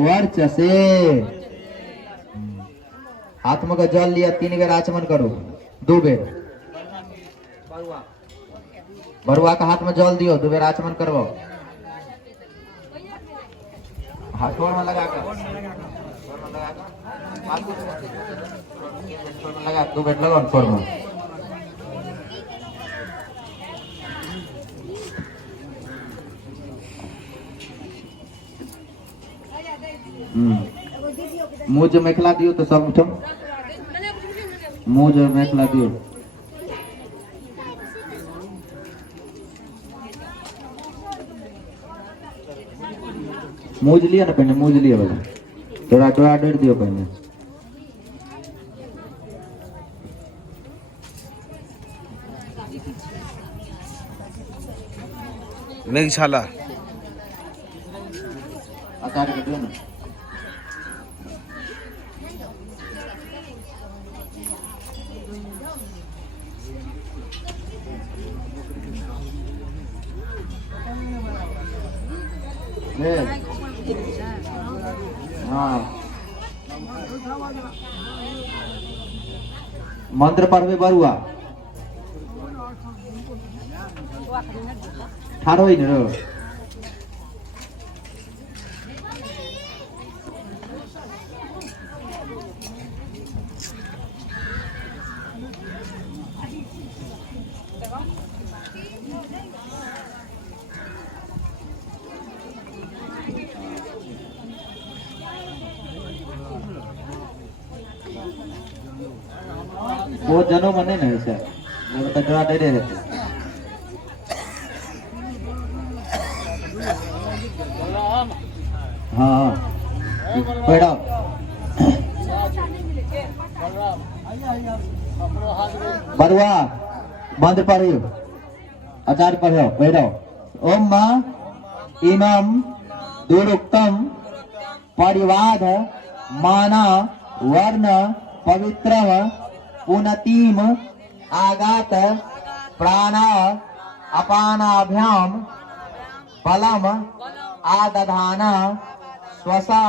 वर्चसे। हाथ में जल लिया, 3 बेर आचमन करो, 2 बेर। बरुआ का हाथ में जल दियो, 2 बेर आचमन करवाओ, हाथों में लगाकर लगा, 2 बेर लगाओ छोड़ में। मुँह जो मेखला दियो तो सब उठो, मुँह जो मेखला दियो। मूज लिया ना पहले, मूज लिया बोला, थोड़ा थोड़ा डर दियो पहले। मेघशाला आकार कर दियो ना। हाँ, मंत्र पढ़वे बरुआ ठाड़ो ही न रहो। वो जनो बने ना ऐसे, वो कचरा दे रहे थे। हाँ, बैठो। बरुआ मंत्र पढ़ियो, आचार्य पढ़ो, बैठो। ओम मां इमं दुरुक्तम परिवाद माना वर्ण पवित्रम पुनतीम आगात प्राणा अपानाभ्याम बलम आदधाना स्वसा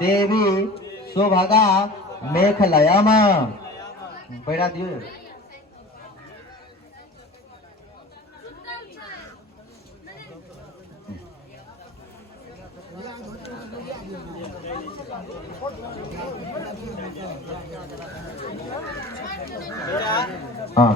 देवी सुभगा मेखलयम। बैठा दियो। हाँ,